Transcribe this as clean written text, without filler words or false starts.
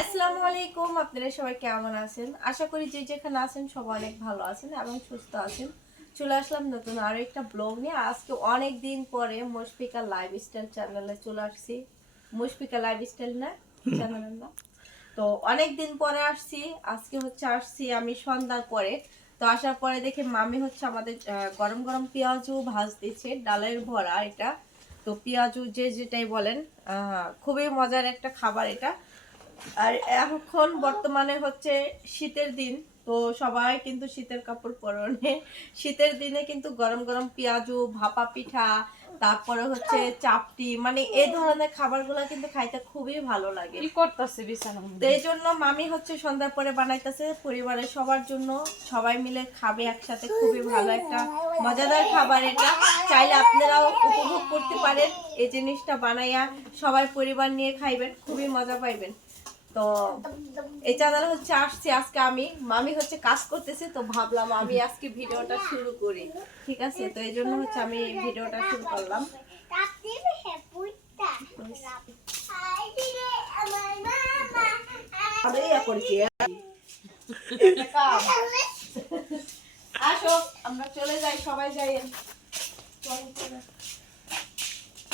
আসসালামু আলাইকুম, আপনারা সবাই কেমন আছেন? আশা করি যে যেখানে আছেন সবাই অনেক ভালো আছেন এবং সুস্থ আছেন। চলে আসলাম নতুন আরো একটা ব্লগ নিয়ে। আজকে অনেক দিন পরে মুশফিকা লাইফস্টাইল চ্যানেলে চলে আসছি। মুশফিকা লাইফস্টাইল না চ্যানেলের নাম। তো অনেক দিন পরে আসছি। আজকে আসছি আমি সন্ধ্যার পরে। তো আসার পরে দেখি মামি আমাদের গরম গরম পেঁয়াজু ভাজতেছে, ডালের ভরা এটা। তো পেঁয়াজু যে যেটাই বলেন, খুবই মজার একটা খাবার এটা। আর এখন বর্তমানে শীতের দিন। তো সবাই কিন্তু শীতের কাপড় পরনে। শীতের দিনে কিন্তু গরম গরম পেঁয়াজু, ভাপা পিঠা, তারপরে চাপটি, মানে এই ধরনের খাবারগুলো কিন্তু খাইতে খুবই ভালো লাগে। কি করতেছে বিছানা? তো এই জন্য মামি সন্ধ্যার পরে বানাইতেছে পরিবারের সবার জন্য। সবাই মিলে খাবে একসাথে, খুবই ভালো একটা মজাদার খাবার এটা। চাইলে আপনারাও উপভোগ করতে পারেন এই জিনিসটা বানাইয়া। সবাই পরিবার নিয়ে খাইবেন, খুবই মজা পাইবেন। তো এই চ্যানেলে আসছি আজকে আমি। মামি কাজ করতেছে, তো ভাবলাম আমি আজকে ভিডিওটা শুরু করি। ঠিক আছে, তো এই জন্য আমি ভিডিওটা শুরু করলাম। আসো আমরা চলে যাই, সবাই যাই।